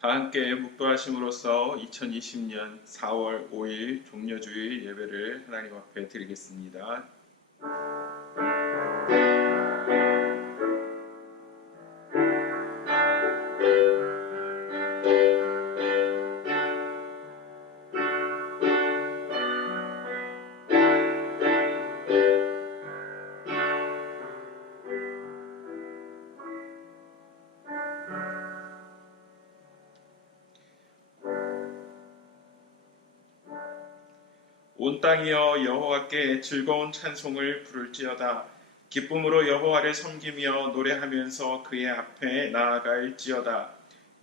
다 함께 묵도하심으로써 2020년 4월 5일 종려주일 예배를 하나님 앞에 드리겠습니다. 온 땅이여 여호와께 즐거운 찬송을 부를지어다. 기쁨으로 여호와를 섬기며 노래하면서 그의 앞에 나아갈지어다.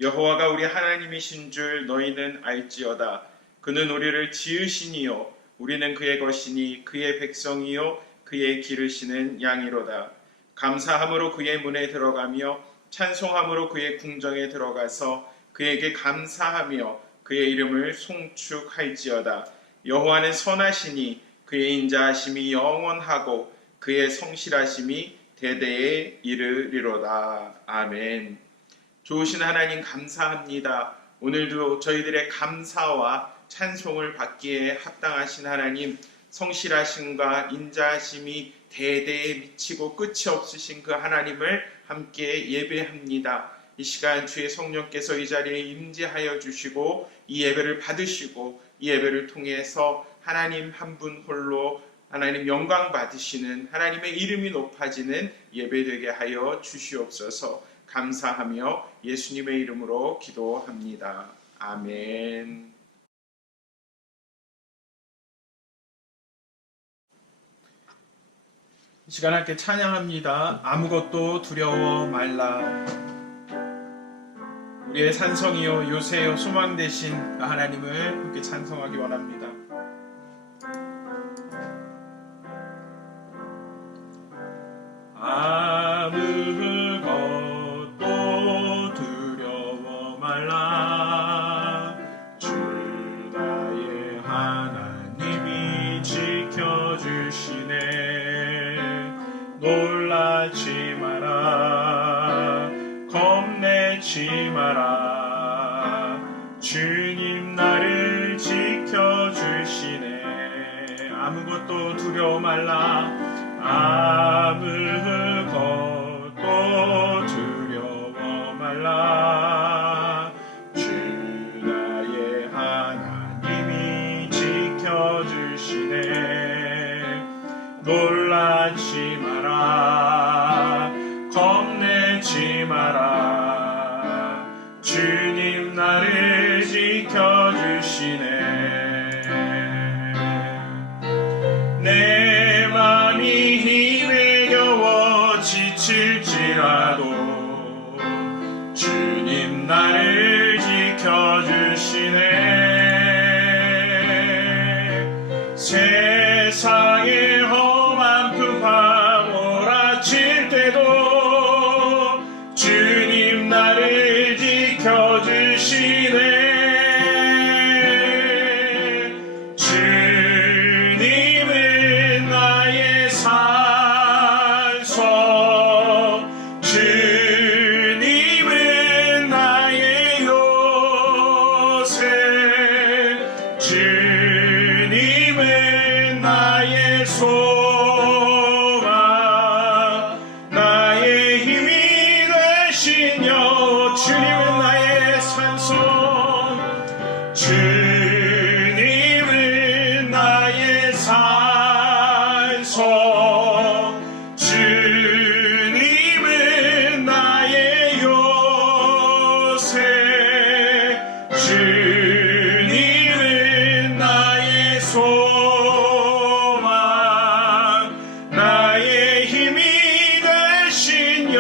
여호와가 우리 하나님이신 줄 너희는 알지어다. 그는 우리를 지으시니요 우리는 그의 것이니 그의 백성이요 그의 기르시는 양이로다. 감사함으로 그의 문에 들어가며 찬송함으로 그의 궁정에 들어가서 그에게 감사하며 그의 이름을 송축할지어다. 여호와는 선하시니 그의 인자하심이 영원하고 그의 성실하심이 대대에 이르리로다. 아멘. 좋으신 하나님 감사합니다. 오늘도 저희들의 감사와 찬송을 받기에 합당하신 하나님, 성실하심과 인자하심이 대대에 미치고 끝이 없으신 그 하나님을 함께 예배합니다. 이 시간 주의 성령께서 이 자리에 임재하여 주시고 이 예배를 받으시고 이 예배를 통해서 하나님 한 분 홀로 하나님 영광 받으시는 하나님의 이름이 높아지는 예배되게 하여 주시옵소서. 감사하며 예수님의 이름으로 기도합니다. 아멘. 이 시간 함께 찬양합니다. 아무것도 두려워 말라. 우리의 산성이요 요새요 소망 되신 하나님을 함께 찬송하기 원합니다. 아무것도 두려워 말라. 주 나의 하나님이 지켜주시네. 놀라지 마라. 겁내지 마라. 주님 나를 지켜주시네. 아무것도 두려워 말라. 아무것도 두려워 말라. 주 나의 하나님이 지켜주시네. 놀라지 마라. 겁내지 마라. 주님 나를 지켜주시네. 내 맘이 힘에 겨워 지칠지라도 주님 나를 지켜주시네. 세상의 험한 풍파 몰아칠 때도 주님 나를 지켜주시네. 주님은 나의 산소. 주님은 나의 요새. 주님은 나의 소망. 나의 힘이 되시며 주님은 나의 산소. 주님은 나의 산소. 주님은 나의 요새. 주님은 나의 소망. 나의 힘이 되신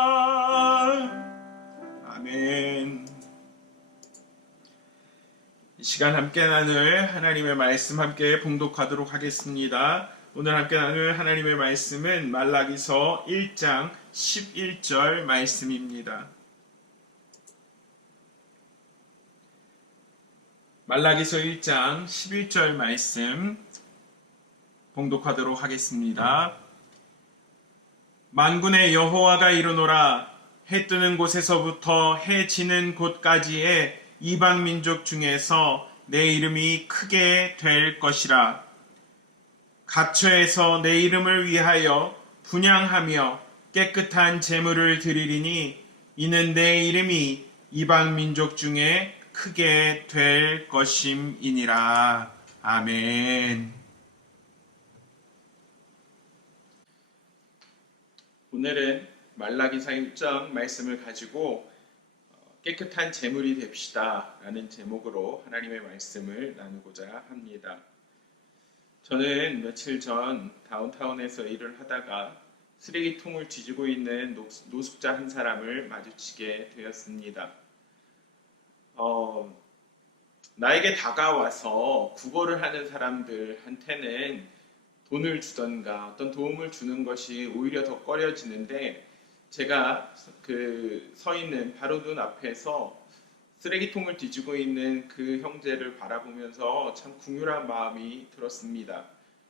여호와. 아멘. 이 시간 함께 나눌 하나님의 말씀 함께 봉독하도록 하겠습니다. 오늘 함께 나눌 하나님의 말씀은 말라기서 1장 11절 말씀입니다. 말라기서 1장 11절 말씀 봉독하도록 하겠습니다. 만군의 여호와가 이르노라. 해 뜨는 곳에서부터 해 지는 곳까지의 이방 민족 중에서 내 이름이 크게 될 것이라. 각처에서 내 이름을 위하여 분향하며 깨끗한 제물을 드리리니 이는 내 이름이 이방 민족 중에 크게 될 것임이니라. 아멘. 오늘은 말라기사 1장 말씀을 가지고 깨끗한 제물이 됩시다 라는 제목으로 하나님의 말씀을 나누고자 합니다. 저는 며칠 전 다운타운에서 일을 하다가 쓰레기통을 뒤지고 있는 노숙자 한 사람을 마주치게 되었습니다. 나에게 다가와서 구걸을 하는 사람들한테는 돈을 주던가 어떤 도움을 주는 것이 오히려 더 꺼려지는데, 제가 서 있는 바로 눈 앞에서 쓰레기통을 뒤지고 있는 그 형제를 바라보면서 참 긍휼한 마음이 들었습니다.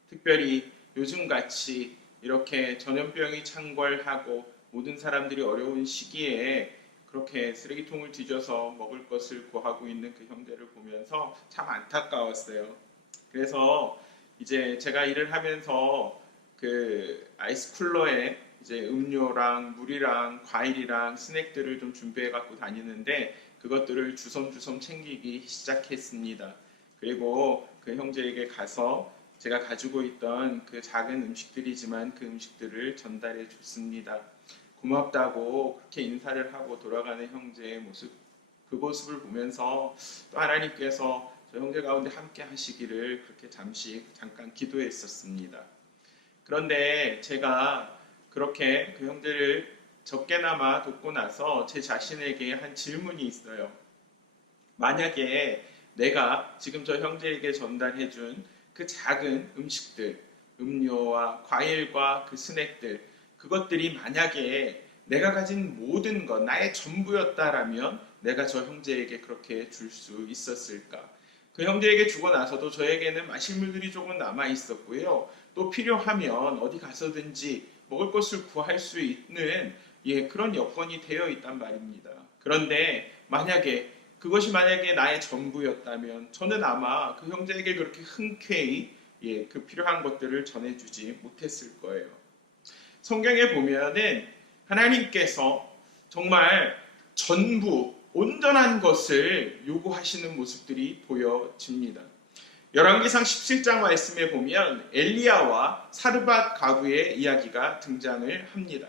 특별히 요즘같이 이렇게 전염병이 창궐하고 모든 사람들이 어려운 시기에 그렇게 쓰레기통을 뒤져서 먹을 것을 구하고 있는 그 형제를 보면서 참 안타까웠어요. 그래서 이제 제가 일을 하면서 그 아이스 쿨러에 이제 음료랑 물이랑 과일이랑 스낵들을 좀 준비해 갖고 다니는데, 그것들을 주섬주섬 챙기기 시작했습니다. 그리고 그 형제에게 가서 제가 가지고 있던 그 작은 음식들이지만 그 음식들을 전달해 줬습니다. 고맙다고 그렇게 인사를 하고 돌아가는 형제의 모습, 그 모습을 보면서 또 하나님께서 저 형제 가운데 함께 하시기를 그렇게 잠깐 기도했었습니다. 그런데 제가 그렇게 그 형제를 적게나마 돕고 나서 제 자신에게 한 질문이 있어요. 만약에 내가 지금 저 형제에게 전달해준 그 작은 음식들, 음료와 과일과 그 스낵들, 그것들이 만약에 내가 가진 모든 것, 나의 전부였다라면 내가 저 형제에게 그렇게 줄 수 있었을까? 그 형제에게 주고 나서도 저에게는 마실 물들이 조금 남아 있었고요. 또 필요하면 어디 가서든지 먹을 것을 구할 수 있는 그런 여건이 되어 있단 말입니다. 그런데 그것이 만약에 나의 전부였다면 저는 아마 그 형제에게 그렇게 흔쾌히 그 필요한 것들을 전해주지 못했을 거예요. 성경에 보면은 하나님께서 정말 전부 온전한 것을 요구하시는 모습들이 보여집니다. 열왕기상 17장 말씀에 보면 엘리야와 사르밧 과부의 이야기가 등장을 합니다.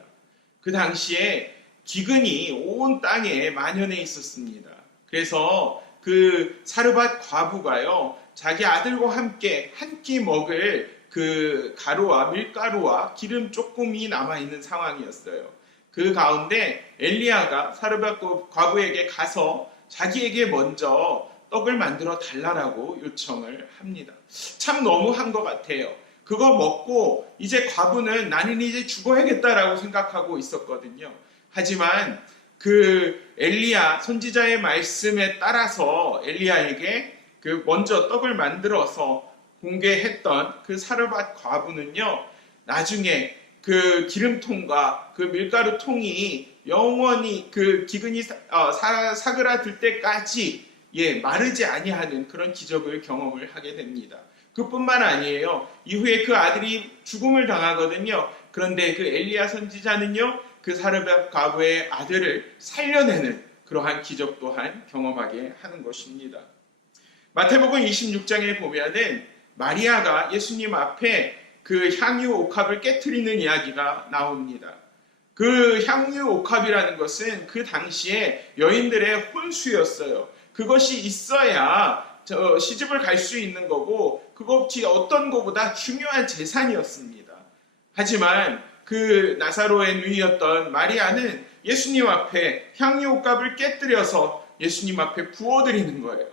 그 당시에 기근이 온 땅에 만연해 있었습니다. 그래서 그 사르밧 과부가요, 자기 아들과 함께 한 끼 먹을 그 가루와 밀가루와 기름 조금이 남아있는 상황이었어요. 그 가운데 엘리야가 사르밧 과부에게 가서 자기에게 먼저 떡을 만들어 달라고 요청을 합니다. 참 너무한 것 같아요. 그거 먹고 이제 과부는 나는 이제 죽어야겠다라고 생각하고 있었거든요. 하지만 그 엘리야 선지자의 말씀에 따라서 엘리야에게 그 먼저 떡을 만들어서 공개했던 그 사르밧 과부는요, 나중에 그 기름통과 그 밀가루통이 영원히 그 기근이 사그라들 때까지 마르지 아니하는 그런 기적을 경험을 하게 됩니다. 그뿐만 아니에요. 이후에 그 아들이 죽음을 당하거든요. 그런데 그 엘리야 선지자는요, 그 사르밧 과부의 아들을 살려내는 그러한 기적 또한 경험하게 하는 것입니다. 마태복음 26장에 보면은 마리아가 예수님 앞에 그 향유 옥합을 깨트리는 이야기가 나옵니다. 그 향유 옥합이라는 것은 그 당시에 여인들의 혼수였어요. 그것이 있어야 시집을 갈 수 있는 거고, 그것이 어떤 것보다 중요한 재산이었습니다. 하지만 그 나사로의 누이였던 마리아는 예수님 앞에 향유 옥합을 깨뜨려서 예수님 앞에 부어드리는 거예요.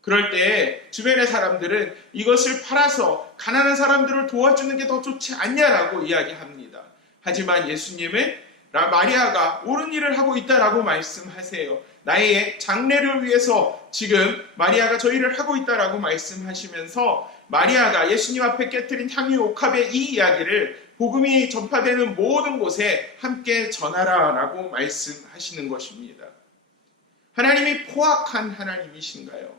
그럴 때 주변의 사람들은 이것을 팔아서 가난한 사람들을 도와주는 게 더 좋지 않냐라고 이야기합니다. 하지만 예수님은 마리아가 옳은 일을 하고 있다라고 말씀하세요. 나의 장래를 위해서 지금 마리아가 저 일을 하고 있다라고 말씀하시면서 마리아가 예수님 앞에 깨뜨린 향유 옥합의 이 이야기를 복음이 전파되는 모든 곳에 함께 전하라라고 말씀하시는 것입니다. 하나님이 포악한 하나님이신가요?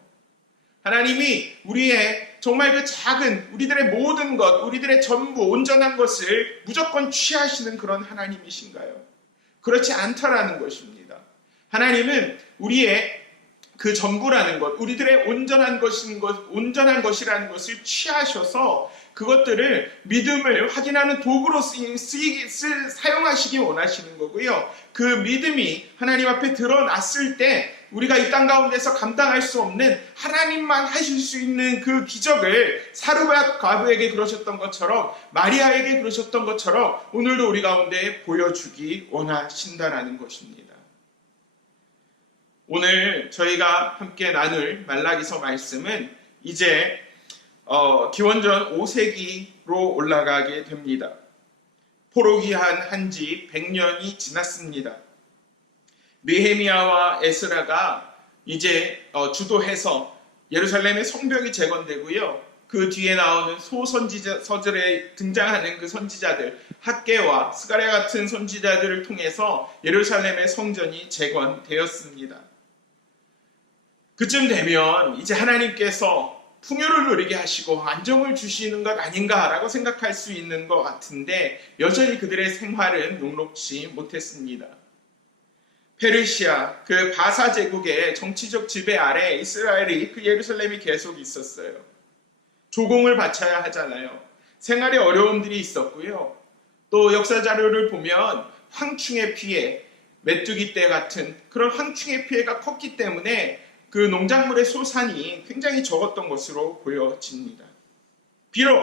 하나님이 우리의 정말 그 작은 우리들의 모든 것, 우리들의 전부 온전한 것을 무조건 취하시는 그런 하나님이신가요? 그렇지 않다라는 것입니다. 하나님은 우리의 그 전부라는 것, 우리들의 온전한 것이라는 것을 취하셔서 그것들을 믿음을 확인하는 도구로 사용하시기 원하시는 거고요. 그 믿음이 하나님 앞에 드러났을 때 우리가 이 땅 가운데서 감당할 수 없는 하나님만 하실 수 있는 그 기적을 사르밧 과부에게 그러셨던 것처럼 마리아에게 그러셨던 것처럼 오늘도 우리 가운데 보여주기 원하신다라는 것입니다. 오늘 저희가 함께 나눌 말라기서 말씀은 이제 기원전 5세기로 올라가게 됩니다. 포로기한 한지 100년이 지났습니다. 느헤미야와 에스라가 이제 주도해서 예루살렘의 성벽이 재건되고요. 그 뒤에 나오는 소선지자서들에 등장하는 그 선지자들 학개와 스가랴 같은 선지자들을 통해서 예루살렘의 성전이 재건되었습니다. 그쯤 되면 이제 하나님께서 풍요를 누리게 하시고 안정을 주시는 것 아닌가라고 생각할 수 있는 것 같은데 여전히 그들의 생활은 녹록지 못했습니다. 페르시아, 그 바사 제국의 정치적 지배 아래 이스라엘이 그 예루살렘이 계속 있었어요. 조공을 바쳐야 하잖아요. 생활에 어려움들이 있었고요. 또 역사 자료를 보면 황충의 피해, 메뚜기 떼 같은 그런 황충의 피해가 컸기 때문에 그 농작물의 소산이 굉장히 적었던 것으로 보여집니다. 비록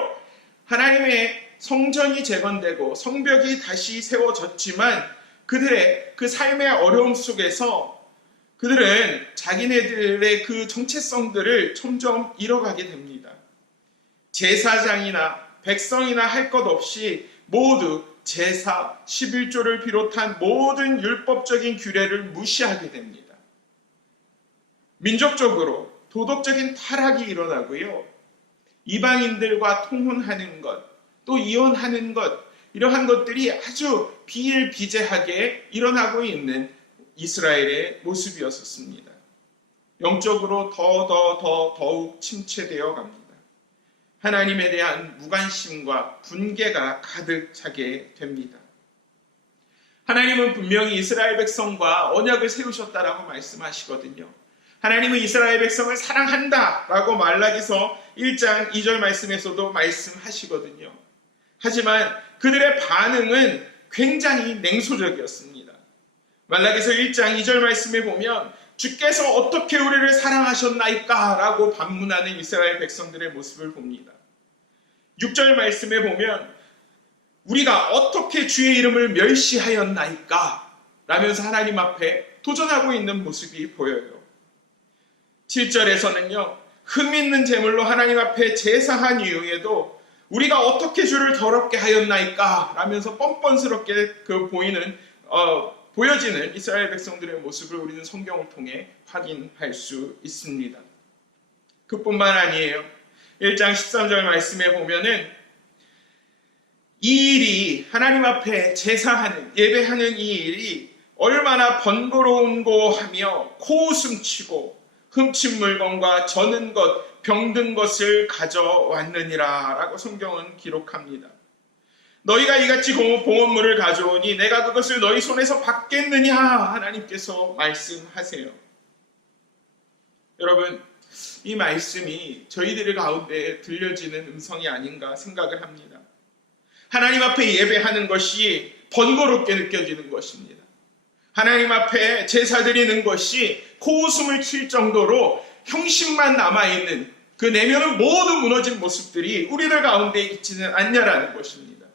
하나님의 성전이 재건되고 성벽이 다시 세워졌지만 그들의 그 삶의 어려움 속에서 그들은 자기네들의 그 정체성들을 점점 잃어가게 됩니다. 제사장이나 백성이나 할 것 없이 모두 제사, 11조를 비롯한 모든 율법적인 규례를 무시하게 됩니다. 민족적으로 도덕적인 타락이 일어나고요. 이방인들과 통혼하는 것, 또 이혼하는 것, 이러한 것들이 아주 비일비재하게 일어나고 있는 이스라엘의 모습이었습니다. 영적으로 더욱 침체되어 갑니다. 하나님에 대한 무관심과 분개가 가득 차게 됩니다. 하나님은 분명히 이스라엘 백성과 언약을 세우셨다라고 말씀하시거든요. 하나님은 이스라엘 백성을 사랑한다라고 말라기서 1장 2절 말씀에서도 말씀하시거든요. 하지만 그들의 반응은 굉장히 냉소적이었습니다. 말라기서 1장 2절 말씀에 보면 주께서 어떻게 우리를 사랑하셨나이까? 라고 반문하는 이스라엘 백성들의 모습을 봅니다. 6절 말씀에 보면 우리가 어떻게 주의 이름을 멸시하였나이까? 라면서 하나님 앞에 도전하고 있는 모습이 보여요. 7절에서는요. 흠 있는 제물로 하나님 앞에 제사한 이후에도 우리가 어떻게 주를 더럽게 하였나이까? 라면서 뻔뻔스럽게 보여지는 이스라엘 백성들의 모습을 우리는 성경을 통해 확인할 수 있습니다. 그뿐만 아니에요. 1장 13절 말씀에 보면은 이 일이 하나님 앞에 제사하는 예배하는 이 일이 얼마나 번거로운고 하며 코웃음 치고 흠친 물건과 저는 것, 병든 것을 가져왔느니라 라고 성경은 기록합니다. 너희가 이같이 봉헌물을 가져오니 내가 그것을 너희 손에서 받겠느냐 하나님께서 말씀하세요. 여러분, 이 말씀이 저희들 가운데 들려지는 음성이 아닌가 생각을 합니다. 하나님 앞에 예배하는 것이 번거롭게 느껴지는 것입니다. 하나님 앞에 제사 드리는 것이 코웃음을 칠 정도로 형식만 남아있는 그 내면은 모두 무너진 모습들이 우리들 가운데 있지는 않냐라는 것입니다.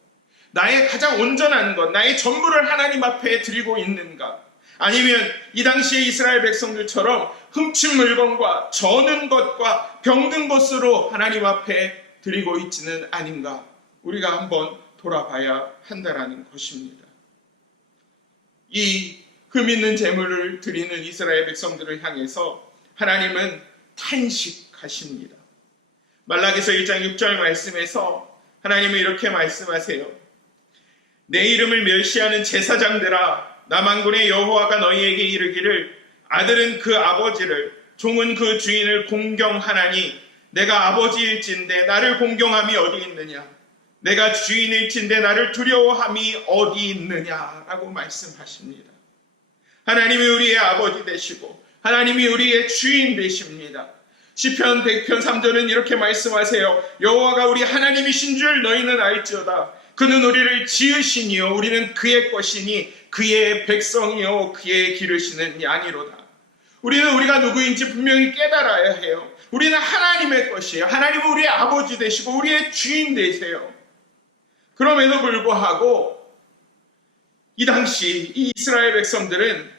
나의 가장 온전한 것, 나의 전부를 하나님 앞에 드리고 있는가? 아니면 이 당시에 이스라엘 백성들처럼 훔친 물건과 저는 것과 병든 것으로 하나님 앞에 드리고 있지는 아닌가? 우리가 한번 돌아봐야 한다라는 것입니다. 이 흠 있는 제물을 드리는 이스라엘 백성들을 향해서 하나님은 탄식하십니다. 말라기서 1장 6절 말씀에서 하나님은 이렇게 말씀하세요. 내 이름을 멸시하는 제사장들아, 남한군의 여호와가 너희에게 이르기를 아들은 그 아버지를, 종은 그 주인을 공경하나니 내가 아버지일진데 나를 공경함이 어디 있느냐? 내가 주인일진데 나를 두려워함이 어디 있느냐라고 말씀하십니다. 하나님이 우리의 아버지 되시고 하나님이 우리의 주인 되십니다. 시편 100편 3절은 이렇게 말씀하세요. 여호와가 우리 하나님이신 줄 너희는 알지어다. 그는 우리를 지으시니요 우리는 그의 것이니 그의 백성이요 그의 기르시는 양이로다. 우리는 우리가 누구인지 분명히 깨달아야 해요. 우리는 하나님의 것이에요. 하나님은 우리의 아버지 되시고 우리의 주인 되세요. 그럼에도 불구하고 이 당시 이 이스라엘 백성들은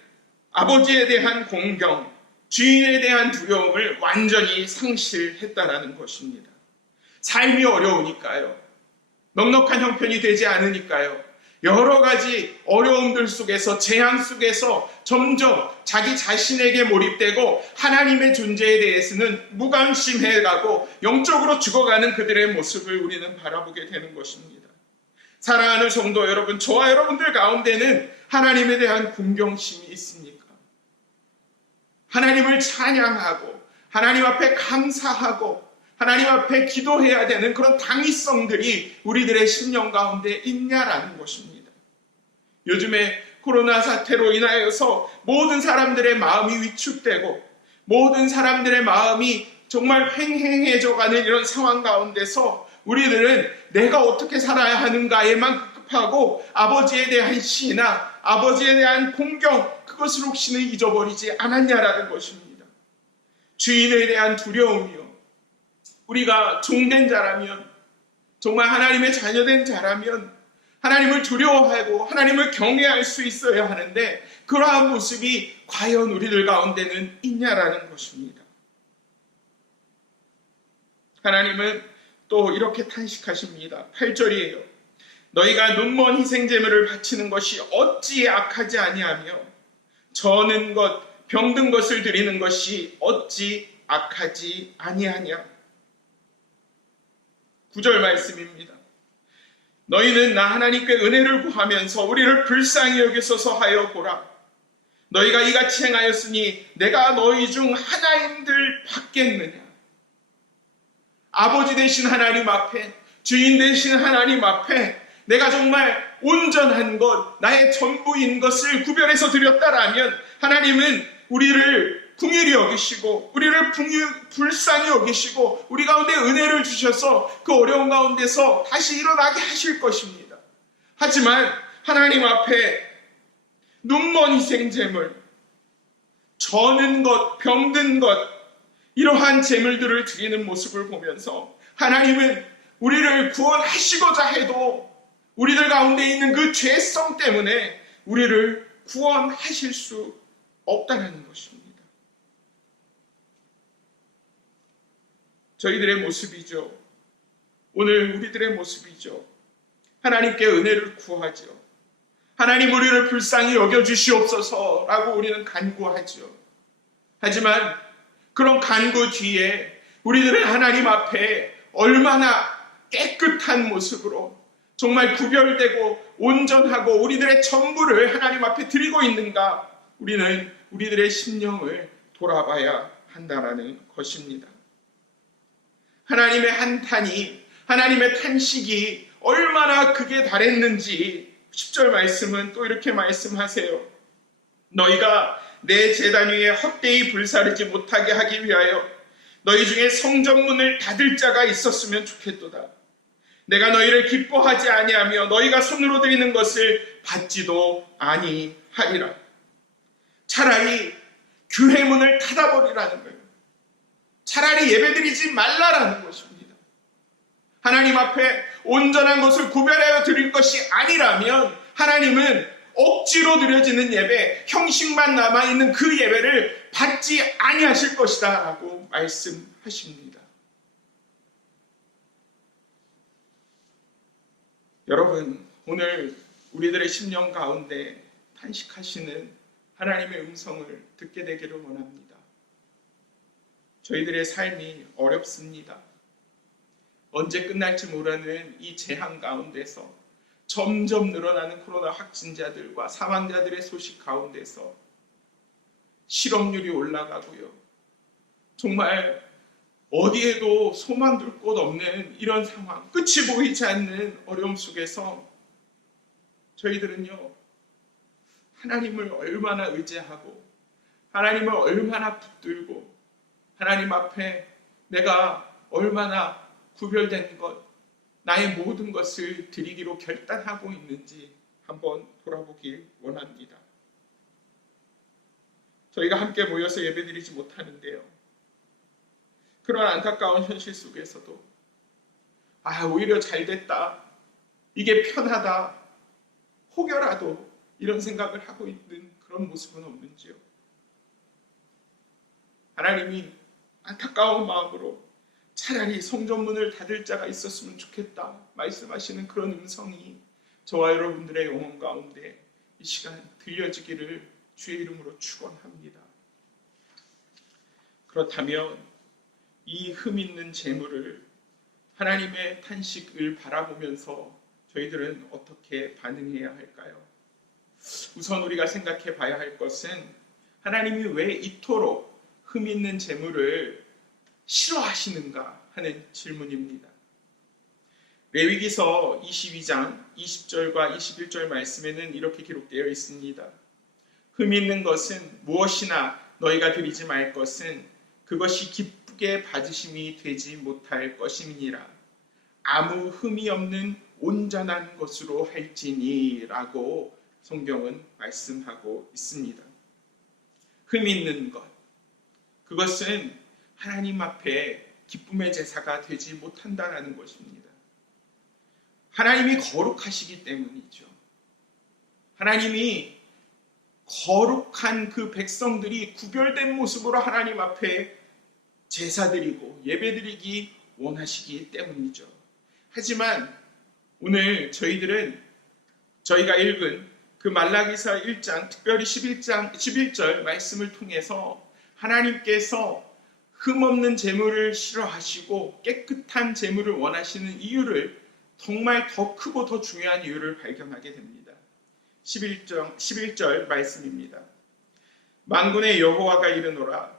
아버지에 대한 공경, 주인에 대한 두려움을 완전히 상실했다라는 것입니다. 삶이 어려우니까요. 넉넉한 형편이 되지 않으니까요. 여러 가지 어려움들 속에서, 재앙 속에서 점점 자기 자신에게 몰입되고 하나님의 존재에 대해서는 무관심해가고 영적으로 죽어가는 그들의 모습을 우리는 바라보게 되는 것입니다. 사랑하는 성도 여러분, 저와 여러분들 가운데는 하나님에 대한 궁경심이 있습니까? 하나님을 찬양하고 하나님 앞에 감사하고 하나님 앞에 기도해야 되는 그런 당위성들이 우리들의 심령 가운데 있냐라는 것입니다. 요즘에 코로나 사태로 인하여서 모든 사람들의 마음이 위축되고 모든 사람들의 마음이 정말 횡행해져가는 이런 상황 가운데서 우리들은 내가 어떻게 살아야 하는가에만 급급하고 아버지에 대한 신앙, 아버지에 대한 공경, 그것을 혹시는 잊어버리지 않았냐라는 것입니다. 주인에 대한 두려움이요. 우리가 종된 자라면, 정말 하나님의 자녀된 자라면 하나님을 두려워하고 하나님을 경외할 수 있어야 하는데 그러한 모습이 과연 우리들 가운데는 있냐라는 것입니다. 하나님은 또 이렇게 탄식하십니다. 8절이에요. 너희가 눈먼 희생제물을 바치는 것이 어찌 악하지 아니하며 저는 것, 병든 것을 드리는 것이 어찌 악하지 아니하냐. 9절 말씀입니다. 너희는 나 하나님께 은혜를 구하면서 우리를 불쌍히 여기소서 하여 보라. 너희가 이같이 행하였으니 내가 너희 중 하나인들 받겠느냐. 아버지 되신 하나님 앞에, 주인 되신 하나님 앞에 내가 정말 온전한 것, 나의 전부인 것을 구별해서 드렸다라면 하나님은 우리를 긍휼히 여기시고 우리를 불쌍히 여기시고 우리 가운데 은혜를 주셔서 그 어려운 가운데서 다시 일어나게 하실 것입니다. 하지만 하나님 앞에 눈먼 희생제물, 저는 것, 병든 것, 이러한 제물들을 드리는 모습을 보면서 하나님은 우리를 구원하시고자 해도 우리들 가운데 있는 그 죄성 때문에 우리를 구원하실 수 없다는 것입니다. 저희들의 모습이죠. 오늘 우리들의 모습이죠. 하나님께 은혜를 구하죠. 하나님 우리를 불쌍히 여겨주시옵소서라고 우리는 간구하죠. 하지만 그런 간구 뒤에 우리들은 하나님 앞에 얼마나 깨끗한 모습으로 정말 구별되고 온전하고 우리들의 전부를 하나님 앞에 드리고 있는가, 우리는 우리들의 심령을 돌아봐야 한다는 것입니다. 하나님의 한탄이, 하나님의 탄식이 얼마나 극에 달했는지 10절 말씀은 또 이렇게 말씀하세요. 너희가 내 제단 위에 헛되이 불사르지 못하게 하기 위하여 너희 중에 성전문을 닫을 자가 있었으면 좋겠도다. 내가 너희를 기뻐하지 아니하며 너희가 손으로 드리는 것을 받지도 아니하리라. 차라리 교회 문을 닫아버리라는 거예요. 차라리 예배드리지 말라라는 것입니다. 하나님 앞에 온전한 것을 구별하여 드릴 것이 아니라면 하나님은 억지로 드려지는 예배, 형식만 남아있는 그 예배를 받지 아니하실 것이다 라고 말씀하십니다. 여러분, 오늘 우리들의 심령 가운데 탄식하시는 하나님의 음성을 듣게 되기를 원합니다. 저희들의 삶이 어렵습니다. 언제 끝날지 모르는 이 재앙 가운데서 점점 늘어나는 코로나 확진자들과 사망자들의 소식 가운데서 실업률이 올라가고요. 정말 어디에도 소망 둘 곳 없는 이런 상황, 끝이 보이지 않는 어려움 속에서 저희들은요, 하나님을 얼마나 의지하고 하나님을 얼마나 붙들고 하나님 앞에 내가 얼마나 구별된 것, 나의 모든 것을 드리기로 결단하고 있는지 한번 돌아보길 원합니다. 저희가 함께 모여서 예배드리지 못하는데요, 그런 안타까운 현실 속에서도 오히려 잘 됐다, 이게 편하다, 혹여라도 이런 생각을 하고 있는 그런 모습은 없는지요? 하나님이 안타까운 마음으로 차라리 성전문을 닫을 자가 있었으면 좋겠다 말씀하시는 그런 음성이 저와 여러분들의 영혼 가운데 이 시간 들려지기를 주의 이름으로 축원합니다. 그렇다면 이 흠 있는 재물을, 하나님의 탄식을 바라보면서 저희들은 어떻게 반응해야 할까요? 우선 우리가 생각해 봐야 할 것은 하나님이 왜 이토록 흠 있는 재물을 싫어하시는가 하는 질문입니다. 레위기서 22장 20절과 21절 말씀에는 이렇게 기록되어 있습니다. 흠 있는 것은 무엇이나 너희가 드리지 말 것은 그것이 기쁘게 받으심이 되지 못할 것임이니라. 아무 흠이 없는 온전한 것으로 할지니 라고 성경은 말씀하고 있습니다. 흠 있는 것, 그것은 하나님 앞에 기쁨의 제사가 되지 못한다는 것입니다. 하나님이 거룩하시기 때문이죠. 하나님이 거룩한 그 백성들이 구별된 모습으로 하나님 앞에 제사드리고 예배드리기 원하시기 때문이죠. 하지만 오늘 저희가 읽은 그 말라기서 1장, 특별히 11절 말씀을 통해서 하나님께서 흠없는 재물을 싫어하시고 깨끗한 재물을 원하시는 이유를, 정말 더 크고 더 중요한 이유를 발견하게 됩니다. 11절 말씀입니다. 만군의 여호와가 이르노라.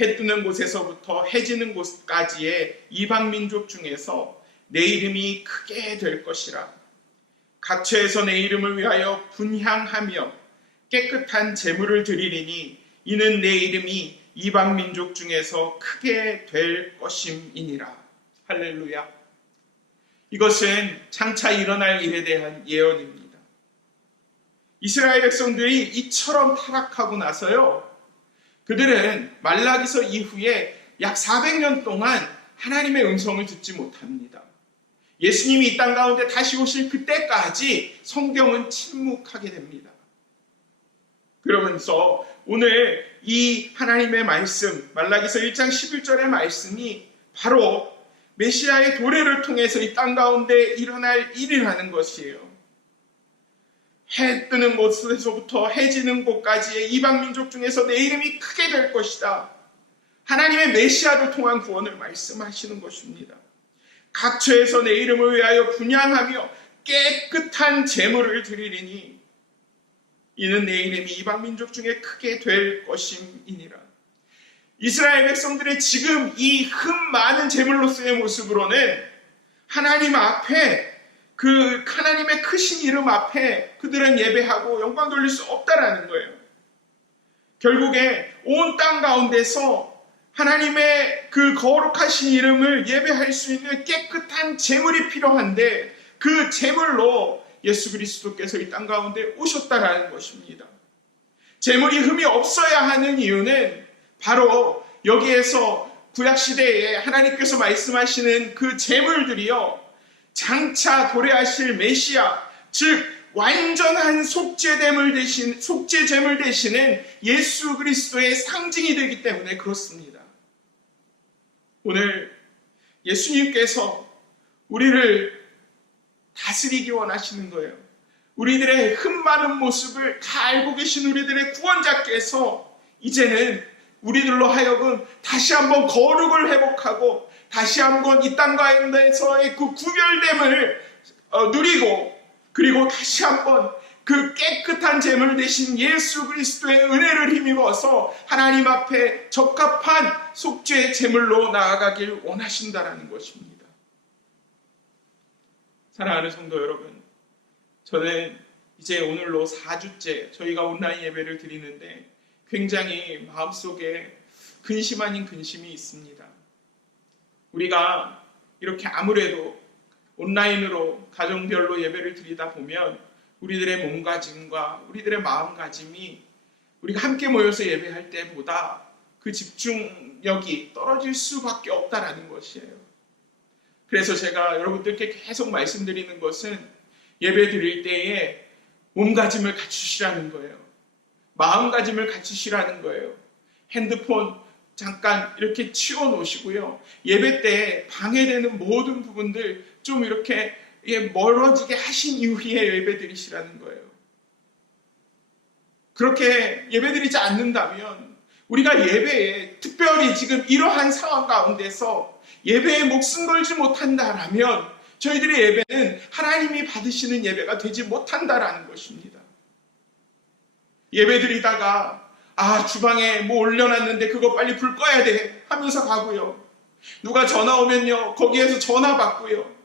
해 뜨는 곳에서부터 해 지는 곳까지의 이방 민족 중에서 내 이름이 크게 될 것이라. 각처에서 내 이름을 위하여 분향하며 깨끗한 제물을 드리리니 이는 내 이름이 이방 민족 중에서 크게 될 것임이니라. 할렐루야. 이것은 장차 일어날 일에 대한 예언입니다. 이스라엘 백성들이 이처럼 타락하고 나서요, 그들은 말라기서 이후에 약 400년 동안 하나님의 음성을 듣지 못합니다. 예수님이 이 땅 가운데 다시 오실 그때까지 성경은 침묵하게 됩니다. 그러면서 오늘 이 하나님의 말씀, 말라기서 1장 11절의 말씀이 바로 메시아의 도래를 통해서 이 땅 가운데 일어날 일이라는 것이에요. 해 뜨는 곳에서부터 해 지는 곳까지의 이방 민족 중에서 내 이름이 크게 될 것이다. 하나님의 메시아를 통한 구원을 말씀하시는 것입니다. 각처에서 내 이름을 위하여 분향하며 깨끗한 제물을 드리리니 이는 내 이름이 이방 민족 중에 크게 될 것임이니라. 이스라엘 백성들의 지금 이 흠 많은 제물로서의 모습으로는 하나님 앞에, 그 하나님의 크신 이름 앞에 그들은 예배하고 영광 돌릴 수 없다라는 거예요. 결국에 온 땅 가운데서 하나님의 그 거룩하신 이름을 예배할 수 있는 깨끗한 제물이 필요한데, 그 제물로 예수 그리스도께서 이 땅 가운데 오셨다라는 것입니다. 제물이 흠이 없어야 하는 이유는 바로 여기에서 구약시대에 하나님께서 말씀하시는 그 제물들이요, 장차 도래하실 메시아, 즉 완전한 속죄제물 되시는 예수 그리스도의 상징이 되기 때문에 그렇습니다. 오늘 예수님께서 우리를 다스리기 원하시는 거예요. 우리들의 흠 많은 모습을 다 알고 계신 우리들의 구원자께서 이제는 우리들로 하여금 다시 한번 거룩을 회복하고 다시 한번 이 땅 가운데서의 그 구별됨을 누리고 그리고 다시 한번 그 깨끗한 제물 대신 예수 그리스도의 은혜를 힘입어서 하나님 앞에 적합한 속죄 제물로 나아가길 원하신다라는 것입니다. 사랑하는 성도 여러분, 저는 이제 오늘로 4주째 저희가 온라인 예배를 드리는데 굉장히 마음속에 근심 아닌 근심이 있습니다. 우리가 이렇게 아무래도 온라인으로 가정별로 예배를 드리다 보면 우리들의 몸가짐과 우리들의 마음가짐이 우리가 함께 모여서 예배할 때보다 그 집중력이 떨어질 수밖에 없다라는 것이에요. 그래서 제가 여러분들께 계속 말씀드리는 것은 예배 드릴 때에 몸가짐을 갖추시라는 거예요. 마음가짐을 갖추시라는 거예요. 핸드폰 잠깐 이렇게 치워놓으시고요. 예배 때 방해되는 모든 부분들 좀 이렇게 멀어지게 하신 이후에 예배 드리시라는 거예요. 그렇게 예배 드리지 않는다면 우리가 예배에 특별히 지금 이러한 상황 가운데서 예배에 목숨 걸지 못한다라면 저희들의 예배는 하나님이 받으시는 예배가 되지 못한다라는 것입니다. 예배 드리다가 주방에 뭐 올려놨는데 그거 빨리 불 꺼야 돼 하면서 가고요. 누가 전화 오면요 거기에서 전화 받고요.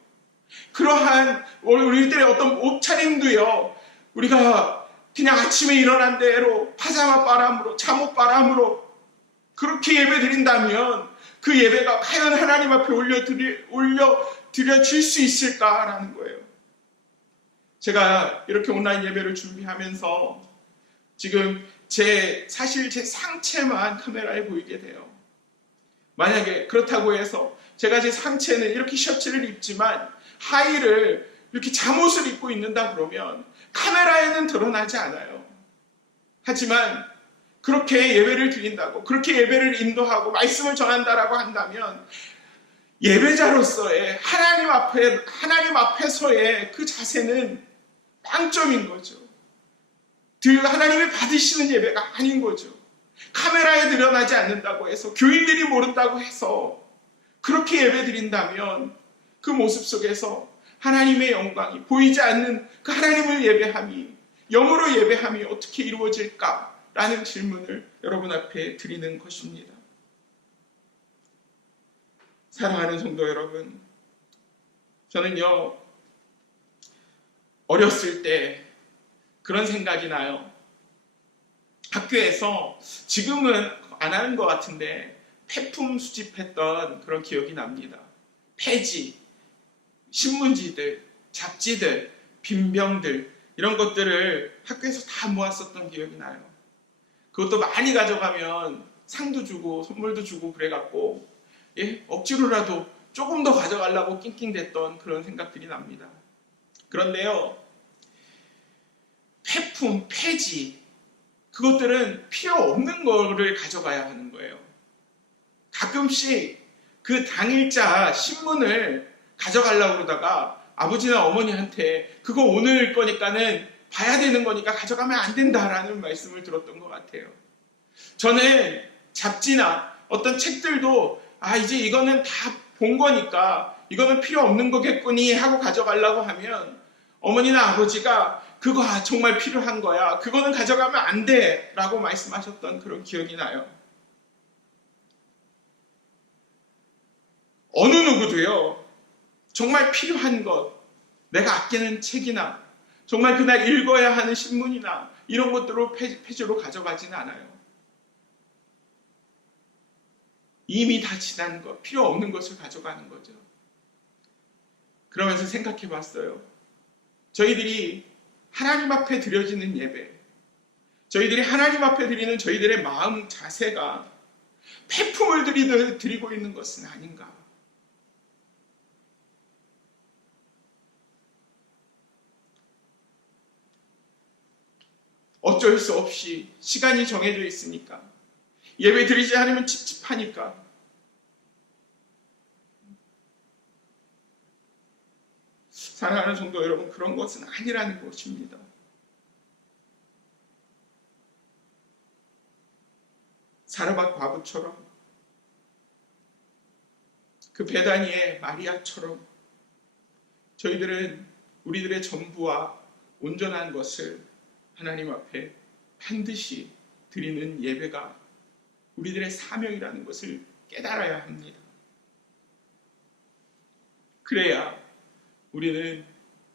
그러한 우리들의 어떤 옷차림도요 우리가 그냥 아침에 일어난 대로 파자마 바람으로 잠옷 바람으로 그렇게 예배 드린다면 그 예배가 과연 하나님 앞에 올려드려질 수 있을까라는 거예요. 제가 이렇게 온라인 예배를 준비하면서 지금 사실 제 상체만 카메라에 보이게 돼요. 만약에 그렇다고 해서 제가 제 상체는 이렇게 셔츠를 입지만 하의를 이렇게 잠옷을 입고 있는다 그러면 카메라에는 드러나지 않아요. 하지만 그렇게 예배를 드린다고 그렇게 예배를 인도하고 말씀을 전한다라고 한다면 예배자로서의 하나님 앞에서의 그 자세는 빵점인 거죠. 하나님이 받으시는 예배가 아닌 거죠. 카메라에 드러나지 않는다고 해서 교인들이 모른다고 해서 그렇게 예배 드린다면 그 모습 속에서 하나님의 영광이 보이지 않는 그 하나님을 예배함이 영으로 예배함이 어떻게 이루어질까라는 질문을 여러분 앞에 드리는 것입니다. 사랑하는 성도 여러분, 저는요 어렸을 때 그런 생각이 나요. 학교에서 지금은 안 하는 것 같은데 폐품 수집했던 그런 기억이 납니다. 폐지, 신문지들, 잡지들, 빈병들 이런 것들을 학교에서 다 모았었던 기억이 나요. 그것도 많이 가져가면 상도 주고 선물도 주고 그래갖고 억지로라도 조금 더 가져가려고 낑낑댔던 그런 생각들이 납니다. 그런데요, 폐품, 폐지 그것들은 필요 없는 거를 가져가야 하는 거예요. 가끔씩 그 당일자 신문을 가져가려고 그러다가 아버지나 어머니한테 그거 오늘 거니까는 봐야 되는 거니까 가져가면 안 된다라는 말씀을 들었던 것 같아요. 저는 잡지나 어떤 책들도 이제 이거는 다 본 거니까 이거는 필요 없는 거겠거니 하고 가져가려고 하면 어머니나 아버지가 그거 정말 필요한 거야. 그거는 가져가면 안 돼 라고 말씀하셨던 그런 기억이 나요. 어느 누구도요. 정말 필요한 것, 내가 아끼는 책이나 정말 그날 읽어야 하는 신문이나 이런 것들을 폐지로 가져가지는 않아요. 이미 다 지난 것, 필요 없는 것을 가져가는 거죠. 그러면서 생각해 봤어요. 저희들이 하나님 앞에 드려지는 예배, 저희들이 하나님 앞에 드리는 저희들의 마음 자세가 폐품을 드리고 있는 것은 아닌가. 어쩔 수 없이 시간이 정해져 있으니까 예배 드리지 않으면 찝찝하니까 사랑하는 성도 여러분, 그런 것은 아니라는 것입니다. 사르밧 과부처럼 그 베다니의 마리아처럼 저희들은 우리들의 전부와 온전한 것을 하나님 앞에 반드시 드리는 예배가 우리들의 사명이라는 것을 깨달아야 합니다. 그래야 우리는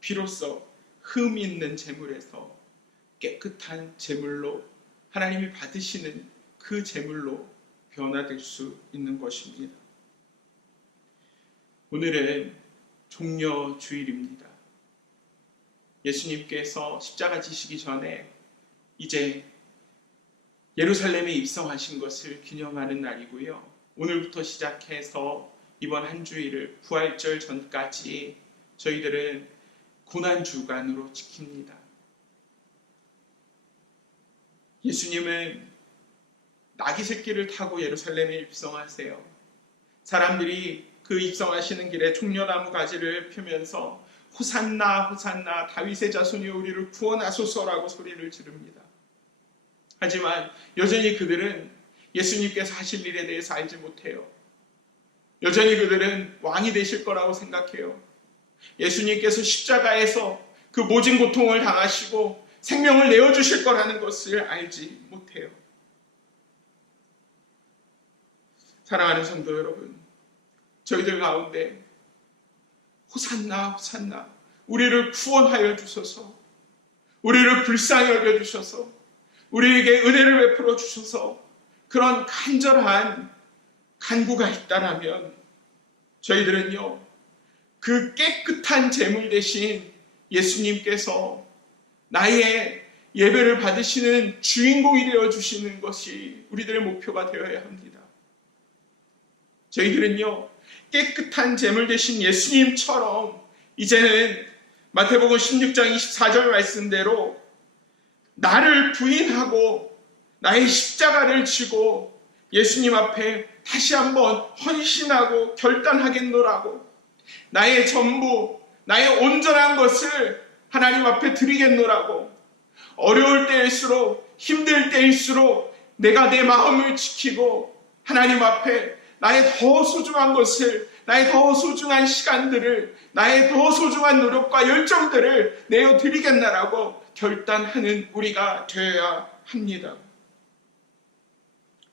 비로소 흠 있는 제물에서 깨끗한 제물로, 하나님이 받으시는 그 제물로 변화될 수 있는 것입니다. 오늘은 종려주일입니다. 예수님께서 십자가 지시기 전에 이제 예루살렘에 입성하신 것을 기념하는 날이고요. 오늘부터 시작해서 이번 한 주일을 부활절 전까지 저희들은 고난주간으로 지킵니다. 예수님은 나귀 새끼를 타고 예루살렘에 입성하세요. 사람들이 그 입성하시는 길에 종려나무 가지를 펴면서 호산나 호산나 다윗의 자손이여 우리를 구원하소서라고 소리를 지릅니다. 하지만 여전히 그들은 예수님께서 하실 일에 대해서 알지 못해요. 여전히 그들은 왕이 되실 거라고 생각해요. 예수님께서 십자가에서 그 모진 고통을 당하시고 생명을 내어주실 거라는 것을 알지 못해요. 사랑하는 성도 여러분, 저희들 가운데 호산나 호산나 우리를 구원하여 주소서, 우리를 불쌍히 여겨주셔서 우리에게 은혜를 베풀어 주셔서 그런 간절한 간구가 있다라면 저희들은요, 그 깨끗한 제물 대신 예수님께서 나의 예배를 받으시는 주인공이 되어 주시는 것이 우리들의 목표가 되어야 합니다. 저희들은요, 깨끗한 제물 대신 예수님처럼 이제는 마태복음 16장 24절 말씀대로 나를 부인하고 나의 십자가를 지고 예수님 앞에 다시 한번 헌신하고 결단하겠노라고, 나의 전부, 나의 온전한 것을 하나님 앞에 드리겠노라고, 어려울 때일수록 힘들 때일수록 내가 내 마음을 지키고 하나님 앞에 나의 더 소중한 것을, 나의 더 소중한 시간들을, 나의 더 소중한 노력과 열정들을 내어드리겠나라고 결단하는 우리가 되어야 합니다.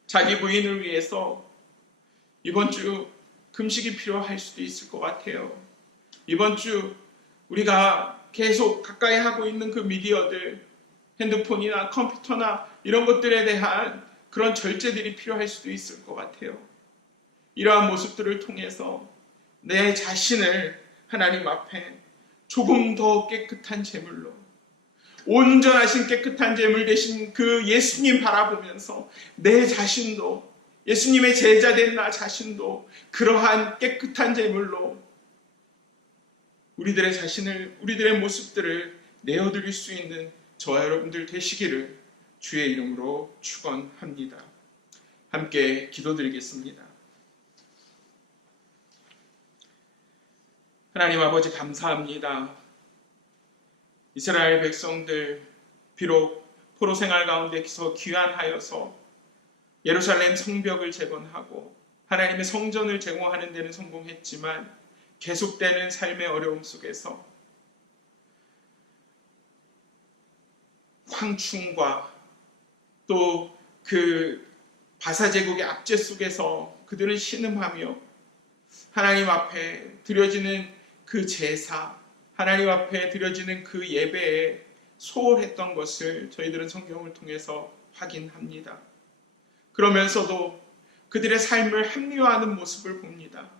자기 부인을 위해서 이번 주 금식이 필요할 수도 있을 것 같아요. 이번 주 우리가 계속 가까이 하고 있는 그 미디어들, 핸드폰이나 컴퓨터나 이런 것들에 대한 그런 절제들이 필요할 수도 있을 것 같아요. 이러한 모습들을 통해서 내 자신을 하나님 앞에 조금 더 깨끗한 제물로, 온전하신 깨끗한 제물 되신 그 예수님 바라보면서 내 자신도, 예수님의 제자된 나 자신도 그러한 깨끗한 제물로 우리들의 자신을, 우리들의 모습들을 내어드릴 수 있는 저와 여러분들 되시기를 주의 이름으로 축원합니다. 함께 기도드리겠습니다. 하나님 아버지 감사합니다. 이스라엘 백성들 비록 포로 생활 가운데서 귀환하여서 예루살렘 성벽을 재건하고 하나님의 성전을 제공하는 데는 성공했지만 계속되는 삶의 어려움 속에서 황충과 또 그 바사 제국의 압제 속에서 그들은 신음하며 하나님 앞에 드려지는 그 제사, 하나님 앞에 드려지는 그 예배에 소홀했던 것을 저희들은 성경을 통해서 확인합니다. 그러면서도 그들의 삶을 합리화하는 모습을 봅니다.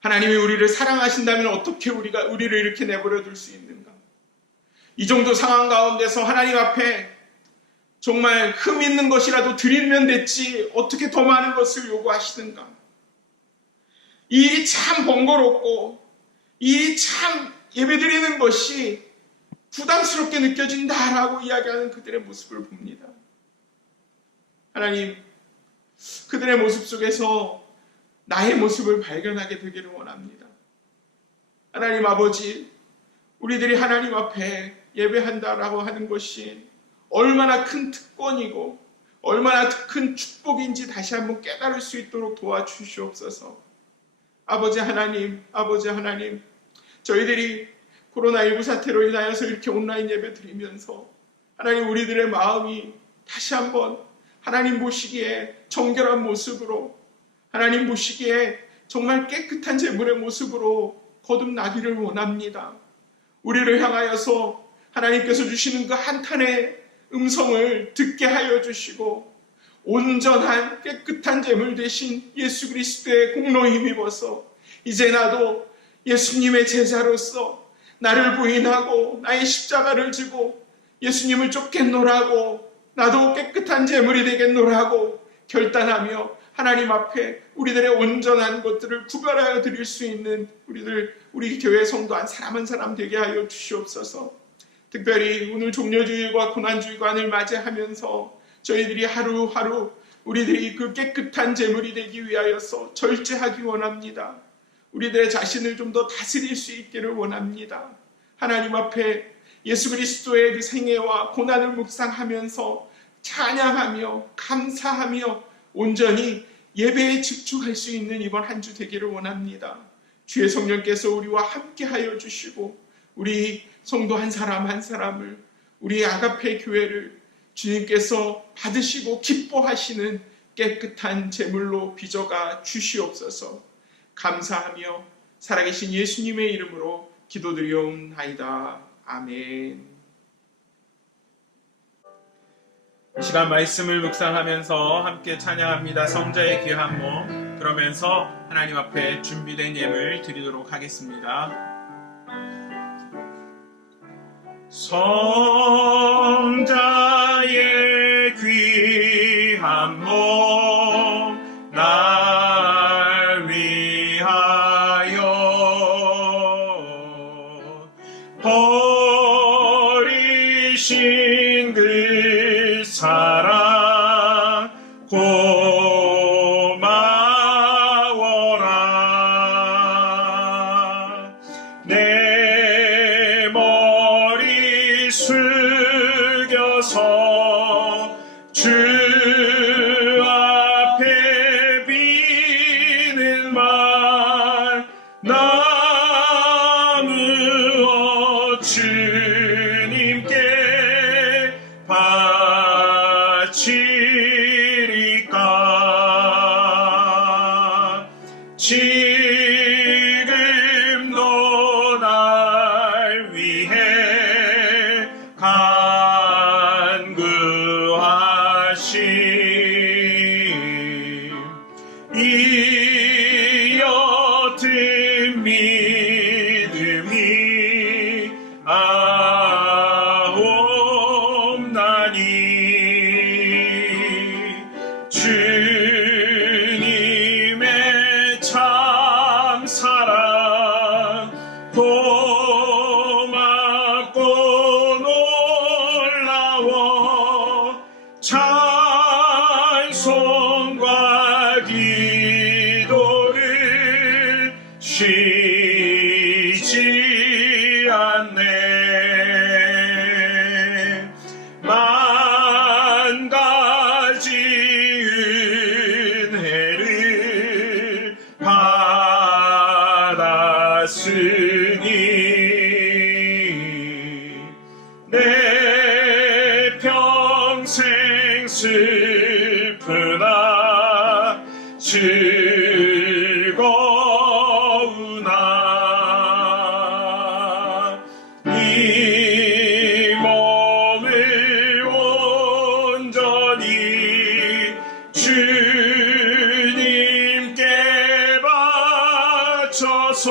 하나님이 우리를 사랑하신다면 어떻게 우리를 이렇게 내버려 둘 수 있는가? 이 정도 상황 가운데서 하나님 앞에 정말 흠 있는 것이라도 드리면 됐지 어떻게 더 많은 것을 요구하시는가? 이 일이 참 번거롭고 이 일이 참 예배드리는 것이 부담스럽게 느껴진다라고 이야기하는 그들의 모습을 봅니다. 하나님, 그들의 모습 속에서 나의 모습을 발견하게 되기를 원합니다. 하나님 아버지, 우리들이 하나님 앞에 예배한다라고 하는 것이 얼마나 큰 특권이고 얼마나 큰 축복인지 다시 한번 깨달을 수 있도록 도와주시옵소서. 아버지 하나님, 저희들이 코로나19 사태로 인하여서 이렇게 온라인 예배 드리면서 하나님 우리들의 마음이 다시 한번 하나님 보시기에 정결한 모습으로, 하나님 보시기에 정말 깨끗한 제물의 모습으로 거듭나기를 원합니다. 우리를 향하여서 하나님께서 주시는 그 한탄의 음성을 듣게 하여 주시고 온전한 깨끗한 제물 되신 예수 그리스도의 공로에 힘입어서 이제 나도 예수님의 제자로서 나를 부인하고 나의 십자가를 지고 예수님을 쫓겠노라고, 나도 깨끗한 제물이 되겠노라고 결단하며 하나님 앞에 우리들의 온전한 것들을 구별하여 드릴 수 있는 우리 교회 성도 한 사람 되게 하여 주시옵소서. 특별히 오늘 종려주일과 고난주일관을 맞이하면서 저희들이 하루하루 우리들이 그 깨끗한 제물이 되기 위하여서 절제하기 원합니다. 우리들의 자신을 좀 더 다스릴 수 있기를 원합니다. 하나님 앞에 예수 그리스도의 그 생애와 고난을 묵상하면서 찬양하며 감사하며 온전히 예배에 집중할 수 있는 이번 한 주 되기를 원합니다. 주의 성령께서 우리와 함께 하여 주시고 우리 성도 한 사람을, 우리 아가페 교회를 주님께서 받으시고 기뻐하시는 깨끗한 제물로 빚어가 주시옵소서. 감사하며 살아계신 예수님의 이름으로 기도드리옵나이다. 아멘. 이 시간 말씀을 묵상하면서 함께 찬양합니다. 성자의 귀한 몸. 그러면서 하나님 앞에 준비된 예물 드리도록 하겠습니다. 성자의 귀한 몸 날 위하여 버리신 그 사랑 고마워라. 내 머리 숙여서 주 앞에 비는 말 나누어 주님께 바치리까. 지금도 날 위해 간구하심 이 옅은 믿음이 아옵나니 주님의 참 사랑 고맙고 놀라워 찬송과 기도를 쉬지 않네. 만 가지 은혜를 받았으니 내 평생 슬프나 즐거우나 이 몸을 온전히 주님께 바쳐서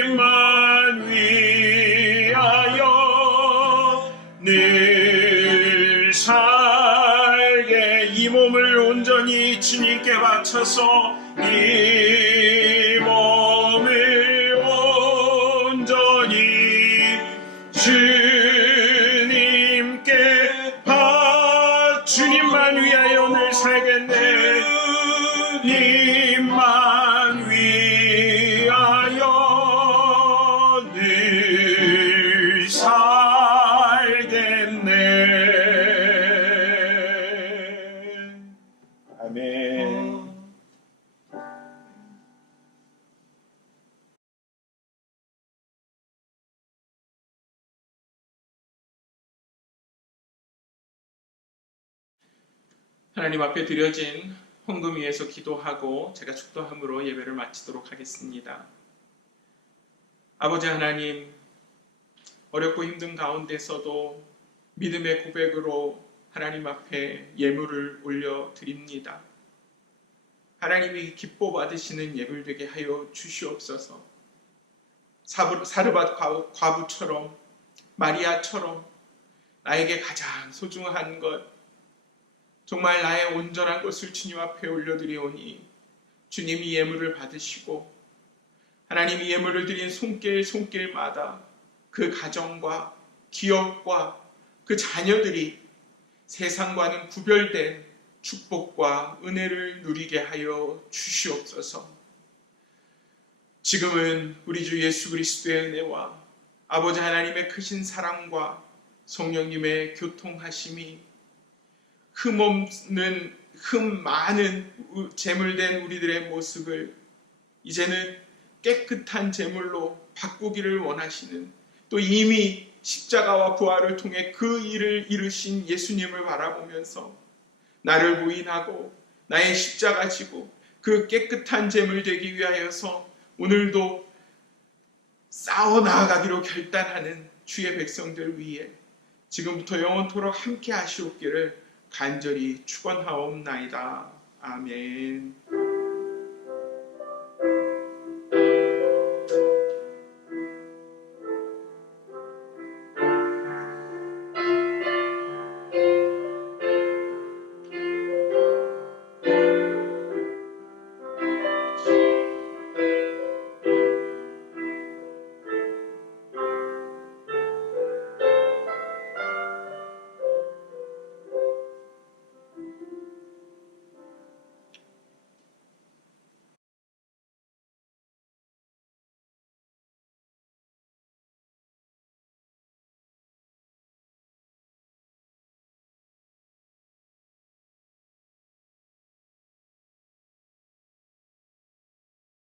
주님만 위하여 늘 살게. 이 몸을 온전히 주님께 바쳐서 이 몸을 온전히 주님께 주님만 위하여 늘 살겠네. 주님만 위하여 늘 살겠네. 아멘. 하나님 앞에 드려진 헌금 위에서 기도하고 제가 축도함으로 예배를 마치도록 하겠습니다. 아버지 하나님, 어렵고 힘든 가운데서도 믿음의 고백으로 하나님 앞에 예물을 올려드립니다. 하나님이 기뻐 받으시는 예물 되게 하여 주시옵소서. 사르밧 과부처럼, 마리아처럼 나에게 가장 소중한 것, 정말 나의 온전한 것을 주님 앞에 올려드리오니 주님이 예물을 받으시고 하나님이 예물을 드린 손길마다 그 가정과 기업과 그 자녀들이 세상과는 구별된 축복과 은혜를 누리게 하여 주시옵소서. 지금은 우리 주 예수 그리스도의 은혜와 아버지 하나님의 크신 사랑과 성령님의 교통하심이 흠 많은 재물된 우리들의 모습을 이제는 깨끗한 재물로 바꾸기를 원하시는, 또 이미 십자가와 부활을 통해 그 일을 이루신 예수님을 바라보면서 나를 부인하고 나의 십자가 지고 그 깨끗한 재물 되기 위하여서 오늘도 싸워 나아가기로 결단하는 주의 백성들 위해 지금부터 영원토록 함께 하시옵기를 간절히 축원하옵나이다. 아멘.